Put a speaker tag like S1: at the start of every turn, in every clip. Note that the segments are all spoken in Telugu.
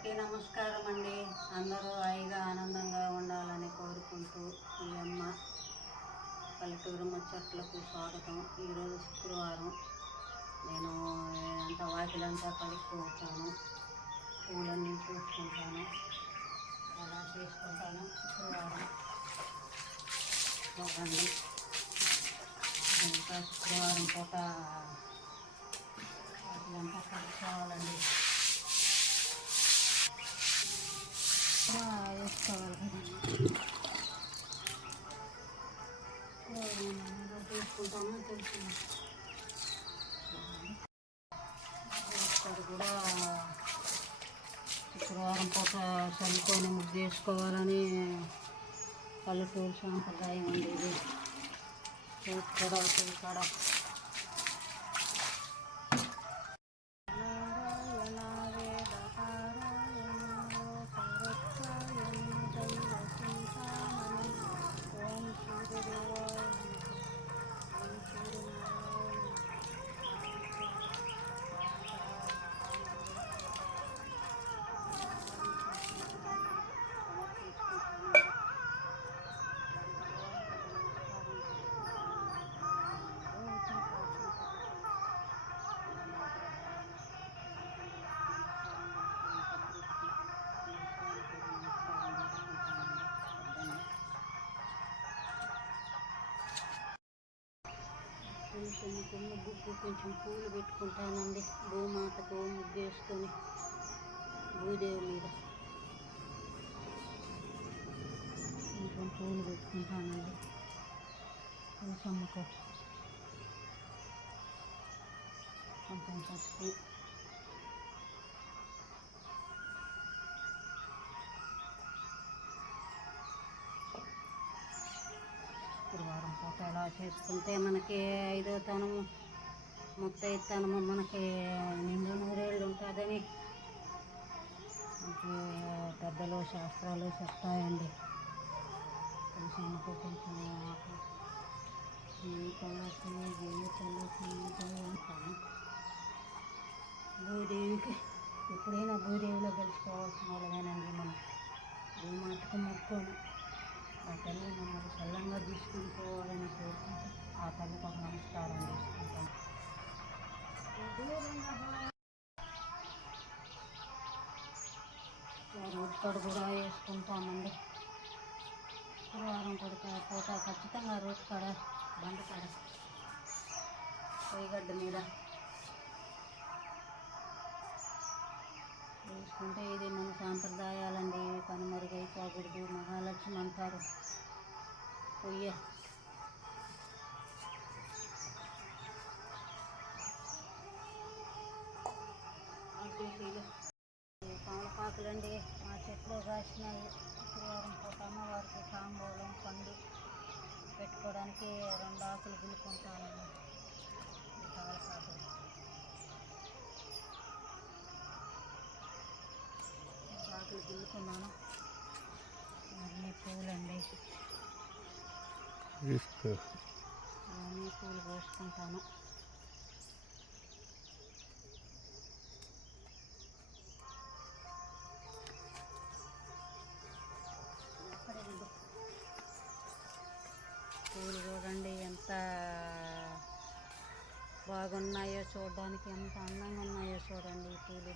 S1: అందరికీ నమస్కారం అండి అందరూ హాయిగా ఆనందంగా ఉండాలని కోరుకుంటూ ఈ అమ్మ పల్లెటూరు ముచ్చట్లకు స్వాగతం. ఈరోజు శుక్రవారం. నేను అంతా వాకిలంతా కలుపుకుంటాను పూలన్నీ చూసుకుంటాను. అలా చేసుకుంటాను. శుక్రవారం. చూడండి ఇంకా శుక్రవారం పూట వాకిలంతా కడుక్కోవాలండి. వేసుకోవాలి తీసుకుంటామో తెలుసు కూడా శుక్రవారం పూట చల్లుకొని ముగ్గు చేసుకోవాలని పల్లెటూరు సాంప్రదాయం ఉండేది ఇది. ఇక్కడ. కొంచెం కొమ్మ ముగ్గు కొంచెం పూలు పెట్టుకుంటానండి భూమాతకు ముగ్గు వేసుకొని భూదేవి మీద. కొంచెం పూలు పెట్టుకుంటానండి కొంచెం కొంచెం పసుపు. చేసుకుంటే మనకి ఐదో తనము ముప్పై తనము మనకి నిండు నూరేళ్ళు ఉంటుందని పెద్దలు శాస్త్రాలు చెప్తాయండి. తులసమ్మకు కొంచెం భూదేవికి ఎప్పుడైనా భూదేవిలో గెలుచుకోవాల్సిన వాళ్ళమేనండి మనం. భూమాతకు మొక్కను ఆ తల్లి మమ్మల్ని చల్లంగా తీసుకుని పోవాలని కోరుకుంటూ ఆ తల్లికి ఒక నమస్కారం చేసుకుంటాం. రోడ్డు కడ కూడా వేసుకుంటామండి. శుక్రవారం కూడా పూట ఖచ్చితంగా రోడ్ కాడ బండ కాడ పొయ్యిగడ్డ మీద వేసుకుంటే ఇది మన సాంప్రదాయాలండి కనుమరుగైపోకూడదు మహాలక్ష్మి అంటారు. పొయ్య. తమలపాకులండి మా చెట్లో కాసినాయి శుక్రవారం పూట అమ్మవారికి తాంబూలం పండు పెట్టుకోవడానికి రెండు ఆకులు అన్నీ పూలండి.
S2: తీసుకో
S1: అన్నీ పూలు కోసుకుంటాను. పూలు చూడండి ఎంత బాగున్నాయో చూడడానికి ఎంత అందంగా ఉన్నాయో చూడండి ఈ పూలు.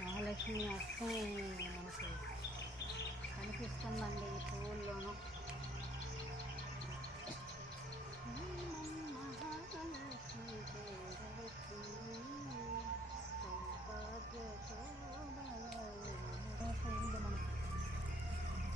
S1: మహాలక్ష్మి అర్థం మనకి కనిపిస్తుందండి ఈ పువ్వుల్లోనూ.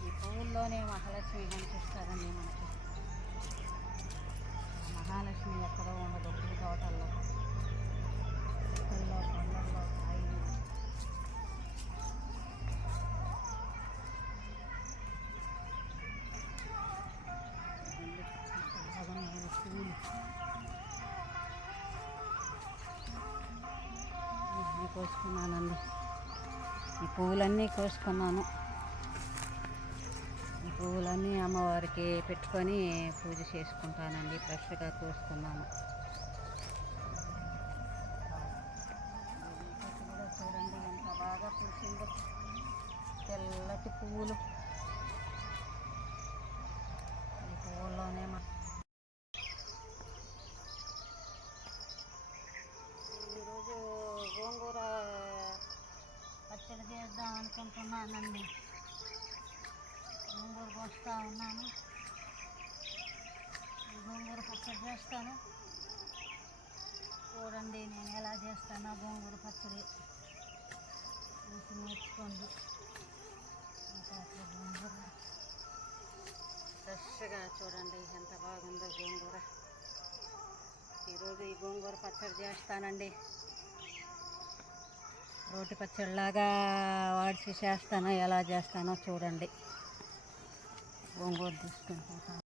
S1: ఈ పువ్వుల్లోనే మహాలక్ష్మి కనిపిస్తారండి మనకి. కోసుకున్నానండి. ఈ పువ్వులన్నీ కోసుకున్నాను. ఈ పువ్వులన్నీ అమ్మవారికి పెట్టుకొని పూజ చేసుకుంటానండి. ఫ్రెష్గా కోసుకున్నాను. చూడండి ఎంత బాగా పూసిందో. తెల్లటి పువ్వులు. చేస్తాను. చూడండి నేను ఎలా చేస్తానో గోంగూర పచ్చడి. చూసి నేర్చుకోండి. గోంగూర ఫ్రెష్గా చూడండి ఎంత బాగుందో గోంగూర. ఈరోజు ఈ గోంగూర పచ్చడి చేస్తానండి. రోటి పచ్చడిలాగా వాడిచి చేస్తానో ఎలా చేస్తానో చూడండి. గోంగూర తీసుకుంటాను.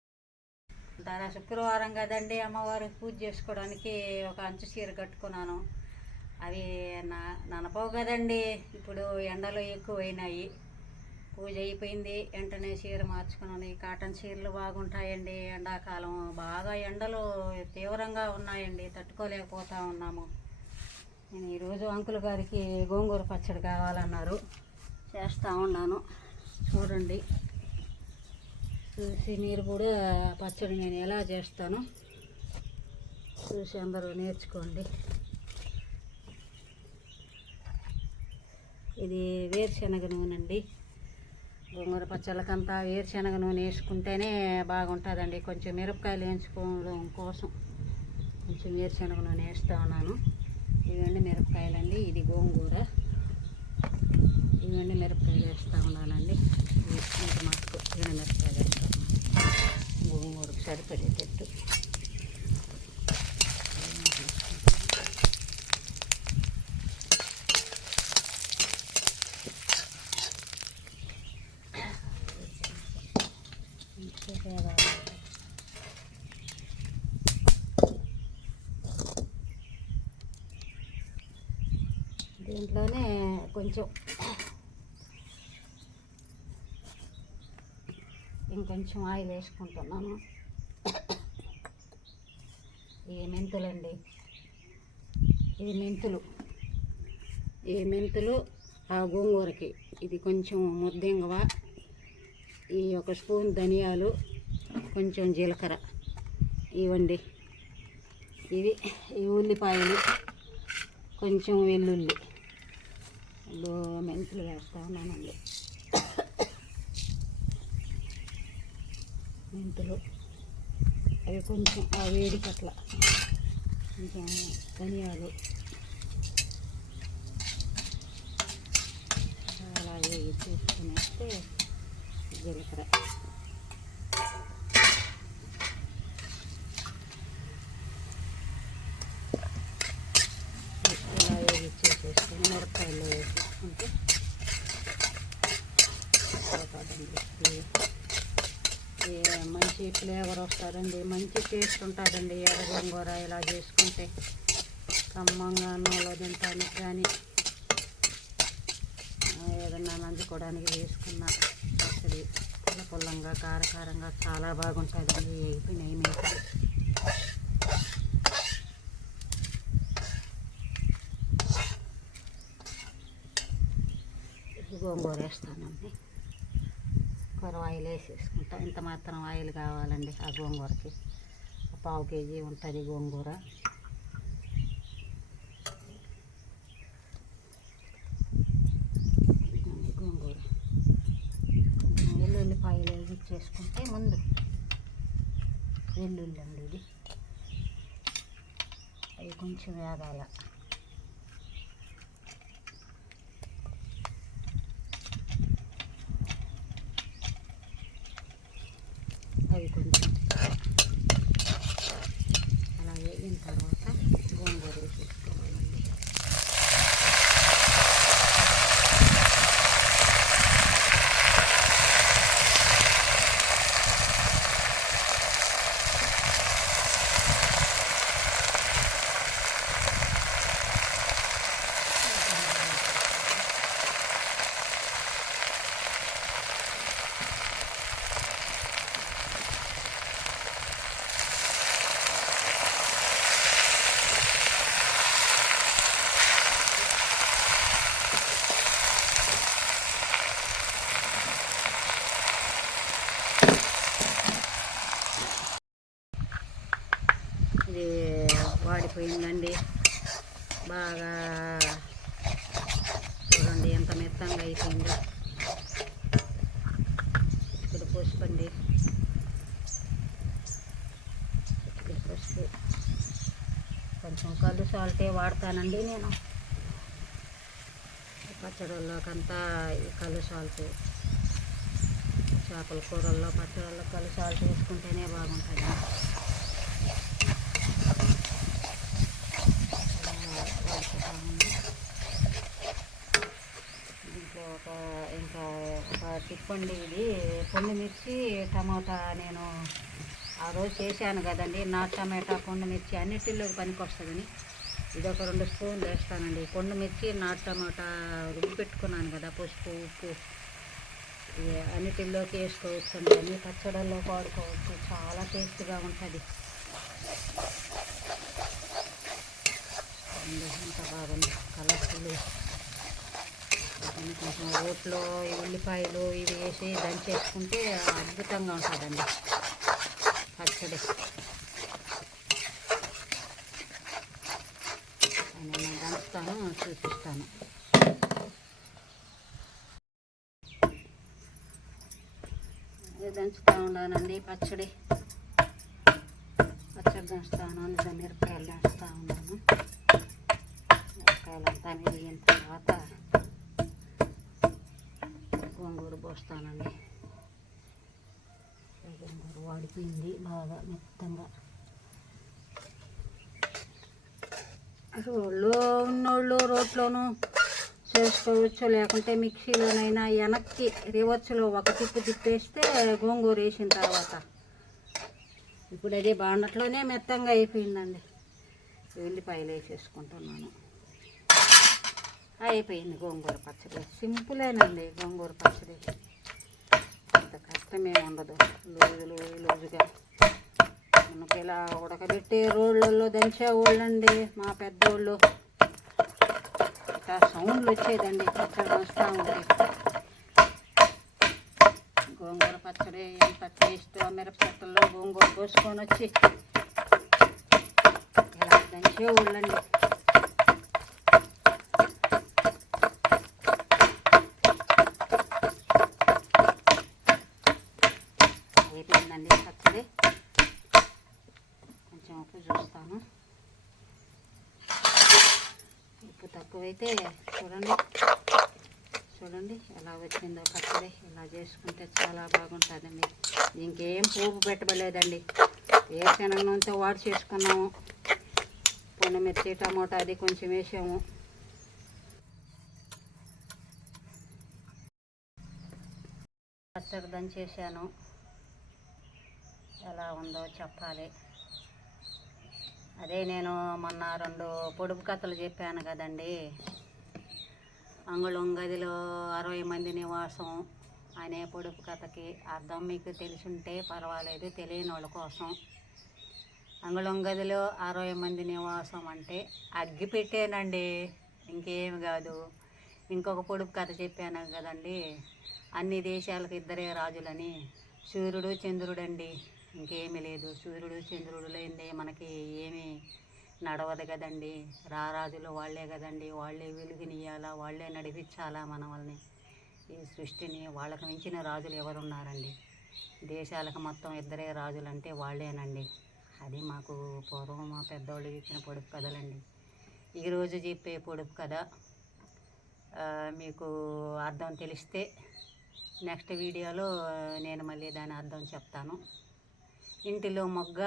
S1: పోతాను శుక్రవారం కదండి అమ్మవారికి పూజ చేసుకోవడానికి ఒక అంచు చీర కట్టుకున్నాను. అవి నా ననపవు కదండి. ఇప్పుడు ఎండలు ఎక్కువైనాయి. పూజ అయిపోయింది. వెంటనే చీర మార్చుకున్నాను. ఈ కాటన్ చీరలు బాగుంటాయండి. ఎండాకాలం బాగా ఎండలు తీవ్రంగా ఉన్నాయండి. తట్టుకోలేకపోతా ఉన్నాము. నేను ఈరోజు అంకుల్ గారికి గోంగూర పచ్చడి కావాలన్నారు. చేస్తూ ఉన్నాను. చూడండి. చూసి మీరు కూడా పచ్చడి నేను ఎలా చేస్తానో చూసి అందరూ నేర్చుకోండి. ఇది వేరుశనగ నూనె అండి గోంగూర పచ్చళ్ళకంతా వేరుశనగ నూనె వేసుకుంటేనే బాగుంటుందండి. కొంచెం మిరపకాయలు వేయించుకోవడం కోసం కొంచెం వేరుశనగ నూనె వేస్తూ ఉన్నాను. ఇవన్నీ మిరపకాయలండి ఇది గోంగూర. ఇవన్నీ మిరపకాయలు వేస్తూ ఉన్నానండి. మటుకు ఇవన్నీ మిరపకాయలు వేస్తాను. సరిపడేటట్టు. దీంట్లోనే కొంచెం ఇంకొంచెం ఆయిల్ వేసుకుంటున్నాను ఇవి మెంతులండి? ఇది మెంతులు. ఈ మెంతులు? ఆ గోంగూరకి. ఇది కొంచెం ముద్దింగవ ఈ ఒక స్పూన్ ధనియాలు కొంచెం జీలకర్ర. ఇవ్వండి. ఇవి ఈ ఉల్లిపాయలు కొంచెం వెల్లుల్లి. లో మెంతులు వేస్తా ఉన్నానండి. మెంతులు. అవి కొంచెం ఆ వేడి పట్ల. కొంచెం ధనియాలు. అలాగే తీసుకుని వస్తే జీలకర్ర ఇలా వేసేసుకొని మిరపకాయలు వేసేసుకుంటే సరిపోతుందండి. ఇది ఏ మంచి ఫ్లేవర్ వస్తుందండి మంచి టేస్ట్ ఉంటుందండి ఎర్ర గోంగూర ఇలా చేసుకుంటే. ఖమ్మంగా నూనెలో తింటానికి కానీ ఏదన్నా నంచుకోవడానికి వేసుకున్న పచ్చడి పుల్ల పుల్లంగా కారకారంగా చాలా బాగుంటుందండి అయిపోయినాయి మీకు గోంగూర వేస్తానండి కూర ఆయిల్ వేసేసుకుంటాం. ఇంత మాత్రం ఆయిల్ కావాలండి ఆ గోంగూరకి. పావు కేజీ ఉంటుంది గోంగూర. గోంగూర. వెల్లుల్లిపాయలు వేగించేసుకుంటే ముందు వెల్లుల్లి అండి ఇది. అవి కొంచెం వేగాల. అవి కొంచెం అలా వేగిన తర్వాత గోంగూర వేసేసుకోవాలండి ఇది వాడిపోయిందండి బాగా చూడండి ఎంత మెత్తంగా అయిపోయిందో ఇప్పుడు పోసుకోండి కొంచెం కళ్ళు సాల్టే వాడతానండి నేను. పచ్చడిలోకంతా ఈ కళ్ళు సాల్ట్. చేపల కూరల్లో పచ్చడిలో కళ్ళు సాల్ట్ వేసుకుంటేనే బాగుంటుంది. దీంట్లో ఒక ఇంకా ఒక తిప్పండి ఇది. పొండు మిర్చి టమాటా నేను ఆ రోజు చేశాను కదండి. నా టమాటా పొండు మిర్చి అన్నిటిలో పనికి వస్తుందని ఇది ఒక రెండు స్పూన్లు వేస్తానండి. పొండు మిర్చి నాటు టమాటా రుబ్బి పెట్టుకున్నాను కదా పసుపు ఉప్పు. అన్నిటిల్లోకి అన్నిటిలోకి వేసుకోవచ్చు అండి. అన్ని పచ్చడల్లో వాడుకోవచ్చు. చాలా టేస్ట్గా ఉంటుంది. అండి, బాగుంది. కలర్ఫుల్. కొంచెం ఓట్లో ఉల్లిపాయలు ఇవి వేసి దంచేసుకుంటే అద్భుతంగా ఉంటుందండి. పచ్చడి. నేను దంచుతాను చూపిస్తాను. ఇది దంచుతూ ఉన్నానండి పచ్చడి. పచ్చడి దంచుతా ఉన్నాను మిరపకాయలు దంచుతూ ఉన్నాను. మిరపకాయలు అంతా మెరిగిన గోంగూర బాగా మెత్తంగా. రోడ్లో ఉన్నోళ్ళు రోడ్లోనూ చేసుకోవచ్చు లేకుంటే మిక్సీలోనైనా వెనక్కి రివర్స్లో ఒక తిప్పు తిప్పేస్తే గోంగూర వేసిన తర్వాత. ఇప్పుడు అదే బాండట్లోనే మెత్తంగా అయిపోయిందండి. ఉల్లిపాయలు వేసేసుకుంటున్నాను. అయిపోయింది గోంగూర పచ్చడి. సింపులేనండి గోంగూర పచ్చడి. అంత ఉండదు. లోజు లోజు లూజుగా మనకి ఇలా ఉడకబెట్టి రోళ్ళల్లో దంచే వాళ్ళండి మా పెద్దోళ్ళు. ఇట్లా సౌండ్లు వచ్చేదండి పచ్చడి వస్తూ ఉంటే. గోంగూర పచ్చడి ఎంత టేస్ట్ మిరపచెట్టల్లో గోంగూర పోసుకొని వచ్చి ఇలా దంచేవాళ్ళండి కొంచెం ఉప్పు చూస్తాను. ఉప్పు తక్కువైతే చూడండి. చూడండి ఎలా వచ్చిందో పచ్చడి. ఇలా చేసుకుంటే చాలా బాగుంటుందండి ఇంకేం పోపు పెట్టబలేదండి. వేరుశనగ నూనెతో వాడి చేసుకున్నాము. పొన్నమిర్చి టమోటా అది కొంచెం వేసాము. పచ్చడి దంచేసాను. ఎలా ఉందో చెప్పాలి. అదే నేను మొన్న రెండు పొడుపు కథలు చెప్పాను కదండి. అంగుళం గదిలో అరవై మంది నివాసం అనే పొడుపు కథకి అర్థం మీకు తెలిసింటే పర్వాలేదు తెలియని వాళ్ళ కోసం. అంగుళం గదిలో అరవై మంది నివాసం అంటే అగ్గి పెట్టేనండి. ఇంకేమి కాదు. ఇంకొక పొడుపు కథ చెప్పాను కదండి. అన్ని దేశాలకు ఇద్దరే రాజులని. సూర్యుడు చంద్రుడండి. ఇంకేమీ లేదు. సూర్యుడు చంద్రుడు లేనిదే మనకి ఏమీ నడవదు కదండి. రారాజులు వాళ్ళే కదండి. వాళ్ళే వెలుగునియాలా వాళ్ళే నడిపించాలా మన వాళ్ళని ఈ సృష్టిని వాళ్ళకు మించిన రాజులు ఎవరున్నారండి? దేశాలకు మొత్తం ఇద్దరే రాజులు అంటే వాళ్ళేనండి. అది మాకు పూర్వం మా పెద్దవాళ్ళు ఇచ్చిన పొడుపు కథలండి. ఈరోజు చెప్పే పొడుపు కథ మీకు అర్థం తెలిస్తే నెక్స్ట్ వీడియోలో నేను మళ్ళీ దాని అర్థం చెప్తాను. ఇంటిలో మొగ్గ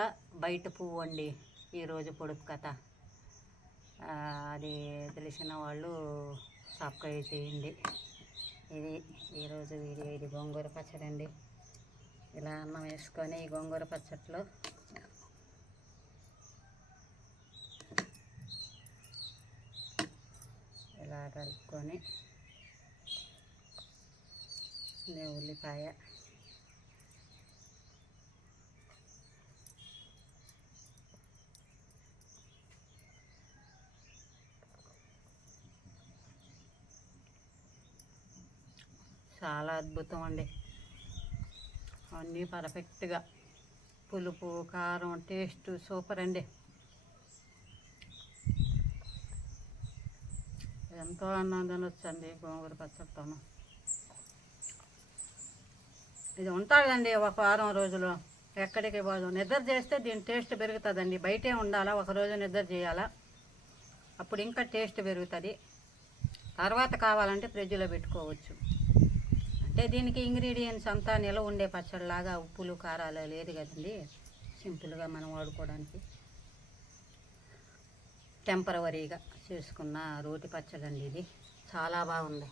S1: బయట పువ్వు అండి. ఈరోజు పొడుపు కథ. అది తెలిసిన వాళ్ళు సబ్స్క్రైబ్ చేయండి. ఇది ఈరోజు వీడియో. ఇది గోంగూర పచ్చడి అండి. ఇలా అన్నం వేసుకొని ఈ గోంగూర పచ్చట్లో ఇలా కలుపుకొని ఉల్లిపాయ. చాలా అద్భుతం అండి. అన్నీ పర్ఫెక్ట్గా. పులుపు కారం టేస్ట్ సూపర్ అండి. ఎంతో ఆనందం వచ్చండి గోంగూర పచ్చడితోను. ఇది ఉంటుందండి ఒక వారం రోజులు. ఎక్కడికి పోదు. నిద్ర చేస్తే దీని టేస్ట్ పెరుగుతుందండి. బయటే ఉండాలా ఒకరోజు నిద్ర చేయాలా? అప్పుడు ఇంకా టేస్ట్ పెరుగుతుంది. తర్వాత కావాలంటే ఫ్రిడ్జ్లో పెట్టుకోవచ్చు. అంటే దీనికి ఇంగ్రీడియంట్స్ అంతా నిల ఉండే పచ్చడిలాగా ఉప్పులు కారాలు లేదు కదండి. సింపుల్గా మనం వాడుకోవడానికి. టెంపరవరీగా చేసుకున్న రోటి పచ్చడి అండి ఇది. చాలా బాగుంది.